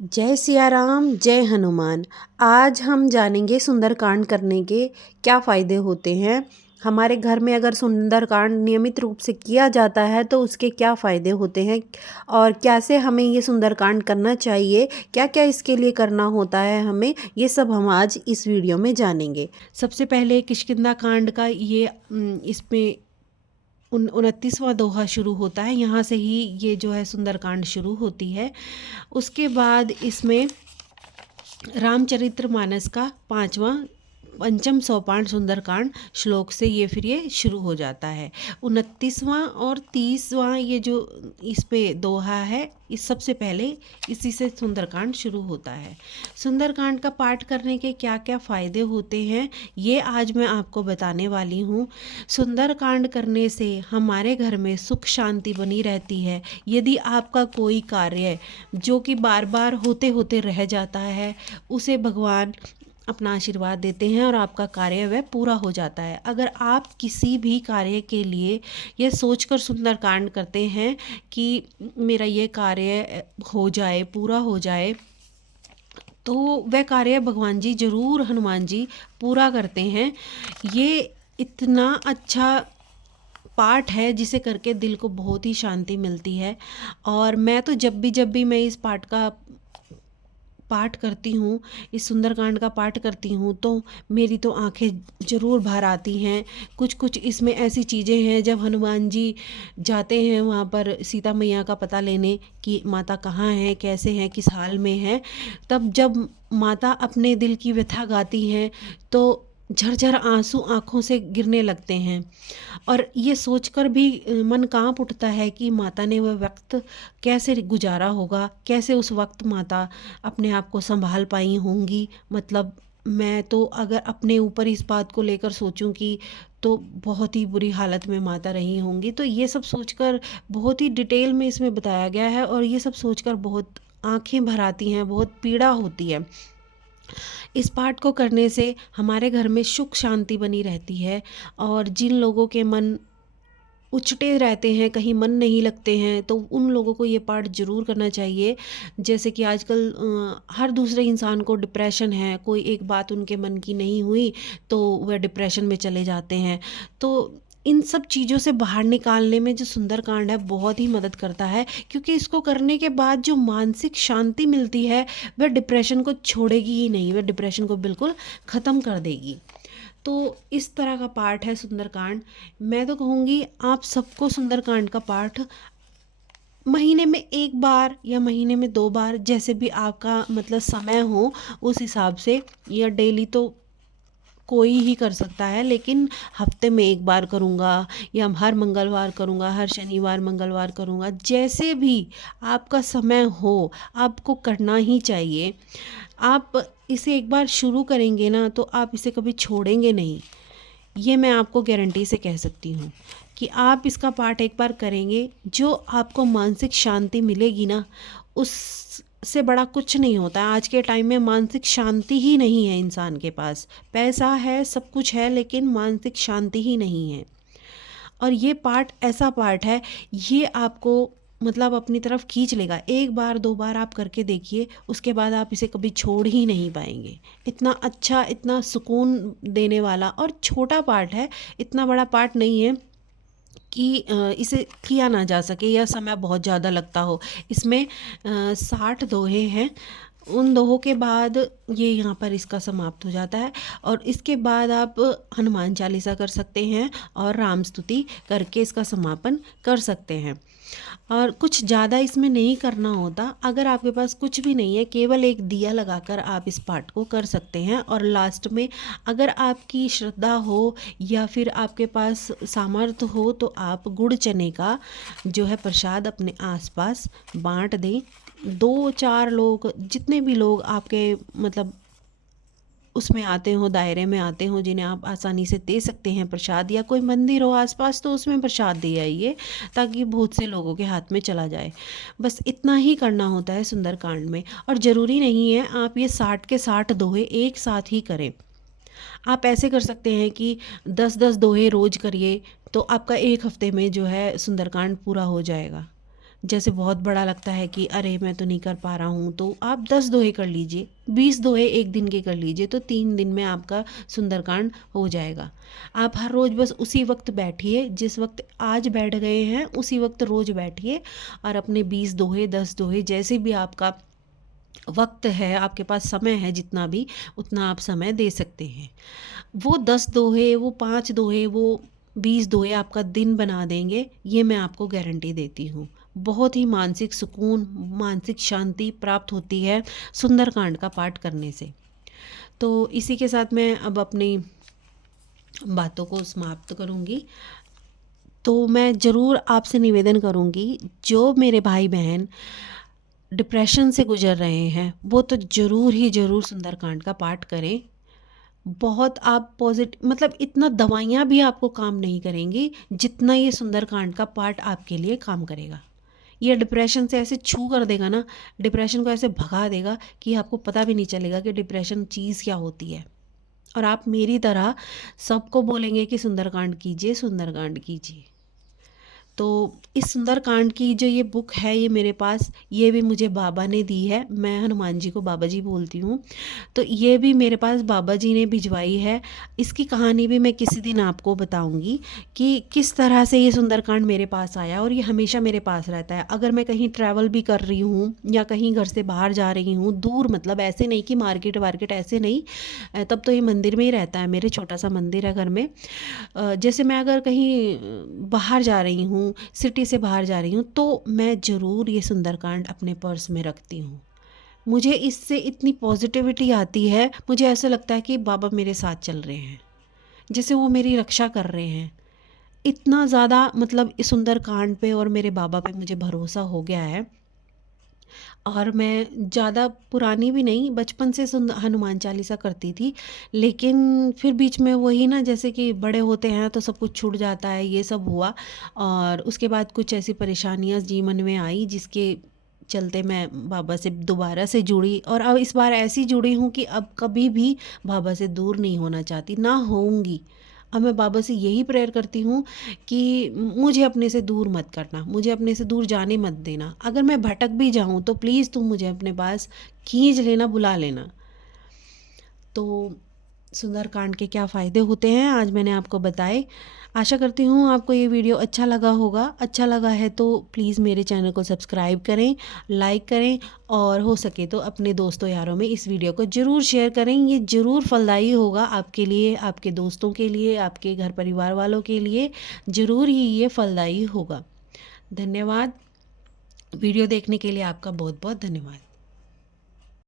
जय सिया राम, जय हनुमान। आज हम जानेंगे सुंदरकांड करने के क्या फ़ायदे होते हैं। हमारे घर में अगर सुंदरकांड नियमित रूप से किया जाता है तो उसके क्या फ़ायदे होते हैं और कैसे हमें ये सुंदरकांड करना चाहिए, क्या क्या इसके लिए करना होता है हमें, ये सब हम आज इस वीडियो में जानेंगे। सबसे पहले किष्किंधा कांड का ये इसमें 29वां दोहा शुरू होता है, यहाँ से ही ये जो है सुंदरकांड शुरू होती है। उसके बाद इसमें रामचरितमानस का पांचवा पंचम सोपान सुंदरकांड श्लोक से ये शुरू हो जाता है। 29वां और 30वां ये जो इस पे दोहा है, इस सबसे पहले इसी से सुंदरकांड शुरू होता है। सुंदरकांड का पाठ करने के क्या क्या फ़ायदे होते हैं ये आज मैं आपको बताने वाली हूँ। सुंदरकांड करने से हमारे घर में सुख शांति बनी रहती है। यदि आपका कोई कार्य जो कि बार बार होते होते रह जाता है, उसे भगवान अपना आशीर्वाद देते हैं और आपका कार्य वह पूरा हो जाता है। अगर आप किसी भी कार्य के लिए यह सोचकर सुंदरकांड करते हैं कि मेरा ये कार्य हो जाए, पूरा हो जाए, तो वह कार्य भगवान जी जरूर, हनुमान जी पूरा करते हैं। ये इतना अच्छा पाठ है जिसे करके दिल को बहुत ही शांति मिलती है। और मैं तो जब भी मैं इस पाठ का पाठ करती हूँ, इस सुंदरकांड का पाठ करती हूँ, तो मेरी तो आंखें ज़रूर भर आती हैं। कुछ कुछ इसमें ऐसी चीज़ें हैं, जब हनुमान जी जाते हैं वहाँ पर सीता मैया का पता लेने कि माता कहाँ हैं, कैसे हैं, किस हाल में हैं, तब जब माता अपने दिल की व्यथा गाती हैं तो झरझर आंसू आँखों से गिरने लगते हैं। और ये सोचकर भी मन कांप उठता है कि माता ने वह वक्त कैसे गुजारा होगा, कैसे उस वक्त माता अपने आप को संभाल पाई होंगी। मतलब मैं तो अगर अपने ऊपर इस बात को लेकर सोचूं कि तो बहुत ही बुरी हालत में माता रही होंगी। तो ये सब सोचकर बहुत ही डिटेल में इसमें बताया गया है और ये सब सोचकर बहुत आंखें भर आती हैं, बहुत पीड़ा होती है। इस पाठ को करने से हमारे घर में सुख शांति बनी रहती है। और जिन लोगों के मन उचटे रहते हैं, कहीं मन नहीं लगते हैं, तो उन लोगों को ये पाठ ज़रूर करना चाहिए। जैसे कि आजकल हर दूसरे इंसान को डिप्रेशन है, कोई एक बात उनके मन की नहीं हुई तो वह डिप्रेशन में चले जाते हैं। तो इन सब चीज़ों से बाहर निकालने में जो सुंदरकांड है बहुत ही मदद करता है, क्योंकि इसको करने के बाद जो मानसिक शांति मिलती है वह डिप्रेशन को छोड़ेगी ही नहीं, वह डिप्रेशन को बिल्कुल ख़त्म कर देगी। तो इस तरह का पाठ है सुंदरकांड। मैं तो कहूँगी आप सबको सुंदरकांड का पाठ महीने में एक बार या महीने में 2 बार, जैसे भी आपका मतलब समय हो उस हिसाब से, या डेली तो कोई ही कर सकता है, लेकिन हफ्ते में एक बार करूँगा या हर मंगलवार करूँगा, हर शनिवार मंगलवार करूँगा, जैसे भी आपका समय हो आपको करना ही चाहिए। आप इसे एक बार शुरू करेंगे ना तो आप इसे कभी छोड़ेंगे नहीं। ये मैं आपको गारंटी से कह सकती हूँ कि आप इसका पाठ एक बार करेंगे, जो आपको मानसिक शांति मिलेगी ना, उससे बड़ा कुछ नहीं होता है। आज के टाइम में मानसिक शांति ही नहीं है इंसान के पास। पैसा है, सब कुछ है, लेकिन मानसिक शांति ही नहीं है। और ये पाठ ऐसा पाठ है, ये आपको मतलब अपनी तरफ खींच लेगा। एक बार 2 बार आप करके देखिए, उसके बाद आप इसे कभी छोड़ ही नहीं पाएंगे। इतना अच्छा, इतना सुकून देने वाला और छोटा पाठ है, इतना बड़ा पाठ नहीं है कि इसे किया ना जा सके या समय बहुत ज़्यादा लगता हो। इसमें 60 दोहे हैं। उन दोहों के बाद ये यहाँ पर इसका समाप्त हो जाता है। और इसके बाद आप हनुमान चालीसा कर सकते हैं और राम स्तुति करके इसका समापन कर सकते हैं। और कुछ ज़्यादा इसमें नहीं करना होता। अगर आपके पास कुछ भी नहीं है, केवल एक दिया लगाकर आप इस पाठ को कर सकते हैं। और लास्ट में अगर आपकी श्रद्धा हो या फिर आपके पास सामर्थ्य हो तो आप गुड़ चने का जो है प्रसाद अपने आसपास बांट दें। 2-4 लोग, जितने भी लोग आपके मतलब उसमें आते हो, दायरे में आते हो, जिन्हें आप आसानी से दे सकते हैं प्रसाद, या कोई मंदिर हो आसपास तो उसमें प्रसाद दे आइए, ताकि बहुत से लोगों के हाथ में चला जाए। बस इतना ही करना होता है सुंदरकांड में। और ज़रूरी नहीं है आप ये 60 के 60 दोहे एक साथ ही करें। आप ऐसे कर सकते हैं कि 10-10 दोहे रोज़ करिए, तो आपका एक हफ्ते में जो है सुंदरकांड पूरा हो जाएगा। जैसे बहुत बड़ा लगता है कि अरे मैं तो नहीं कर पा रहा हूँ, तो आप 10 दोहे कर लीजिए, 20 दोहे एक दिन के कर लीजिए, तो 3 दिन में आपका सुंदरकांड हो जाएगा। आप हर रोज़ बस उसी वक्त बैठिए, जिस वक्त आज बैठ गए हैं उसी वक्त रोज़ बैठिए और अपने 20 दोहे 10 दोहे जैसे भी आपका वक्त है, आपके पास समय है, जितना भी उतना आप समय दे सकते हैं। वो 10 दोहे, वो 5 दोहे, वो 20 दोहे आपका दिन बना देंगे, ये मैं आपको गारंटी देती हूँ। बहुत ही मानसिक सुकून, मानसिक शांति प्राप्त होती है सुंदरकांड का पाठ करने से। तो इसी के साथ मैं अब अपनी बातों को समाप्त करूँगी। तो मैं ज़रूर आपसे निवेदन करूँगी, जो मेरे भाई बहन डिप्रेशन से गुजर रहे हैं वो तो ज़रूर ही ज़रूर सुंदरकांड का पाठ करें। बहुत आप मतलब इतना दवाइयाँ भी आपको काम नहीं करेंगी जितना ये सुंदरकांड का पाठ आपके लिए काम करेगा। ये डिप्रेशन से ऐसे छू कर देगा ना, डिप्रेशन को ऐसे भगा देगा कि आपको पता भी नहीं चलेगा कि डिप्रेशन चीज़ क्या होती है। और आप मेरी तरह सबको बोलेंगे कि सुंदरकांड कीजिए, सुंदरकांड कीजिए। तो इस सुंदरकांड की जो ये बुक है, ये मेरे पास, ये भी मुझे बाबा ने दी है। मैं हनुमान जी को बाबा जी बोलती हूँ। तो ये भी मेरे पास बाबा जी ने भिजवाई है। इसकी कहानी भी मैं किसी दिन आपको बताऊँगी कि किस तरह से ये सुंदरकांड मेरे पास आया, और ये हमेशा मेरे पास रहता है। अगर मैं कहीं ट्रैवल भी कर रही हूँ या कहीं घर से बाहर जा रही हूँ दूर, मतलब ऐसे नहीं कि मार्केट वार्केट, ऐसे नहीं, तब तो ये मंदिर में ही रहता है, मेरे छोटा सा मंदिर है घर में। जैसे मैं अगर कहीं बाहर जा रही हूँ, सिटी से बाहर जा रही हूँ, तो मैं ज़रूर ये सुंदरकांड अपने पर्स में रखती हूँ। मुझे इससे इतनी पॉजिटिविटी आती है, मुझे ऐसा लगता है कि बाबा मेरे साथ चल रहे हैं, जैसे वो मेरी रक्षा कर रहे हैं। इतना ज़्यादा मतलब इस सुंदरकांड पे और मेरे बाबा पे मुझे भरोसा हो गया है। और मैं ज़्यादा पुरानी भी नहीं, बचपन से हनुमान चालीसा करती थी, लेकिन फिर बीच में वही ना, जैसे कि बड़े होते हैं तो सब कुछ छूट जाता है, ये सब हुआ। और उसके बाद कुछ ऐसी परेशानियां जीवन में आई जिसके चलते मैं बाबा से दोबारा से जुड़ी, और अब इस बार ऐसी जुड़ी हूँ कि अब कभी भी बाबा से दूर नहीं होना चाहती, ना होऊंगी। अब मैं बाबा से यही प्रेयर करती हूँ कि मुझे अपने से दूर मत करना, मुझे अपने से दूर जाने मत देना। अगर मैं भटक भी जाऊँ तो प्लीज़ तुम मुझे अपने पास खींच लेना, बुला लेना। तो सुंदरकांड के क्या फ़ायदे होते हैं आज मैंने आपको बताए। आशा करती हूँ आपको ये वीडियो अच्छा लगा होगा। अच्छा लगा है तो प्लीज़ मेरे चैनल को सब्सक्राइब करें, लाइक करें, और हो सके तो अपने दोस्तों यारों में इस वीडियो को ज़रूर शेयर करें। ये ज़रूर फलदायी होगा आपके लिए, आपके दोस्तों के लिए, आपके घर परिवार वालों के लिए ज़रूर ही ये फलदायी होगा। धन्यवाद। वीडियो देखने के लिए आपका बहुत बहुत धन्यवाद।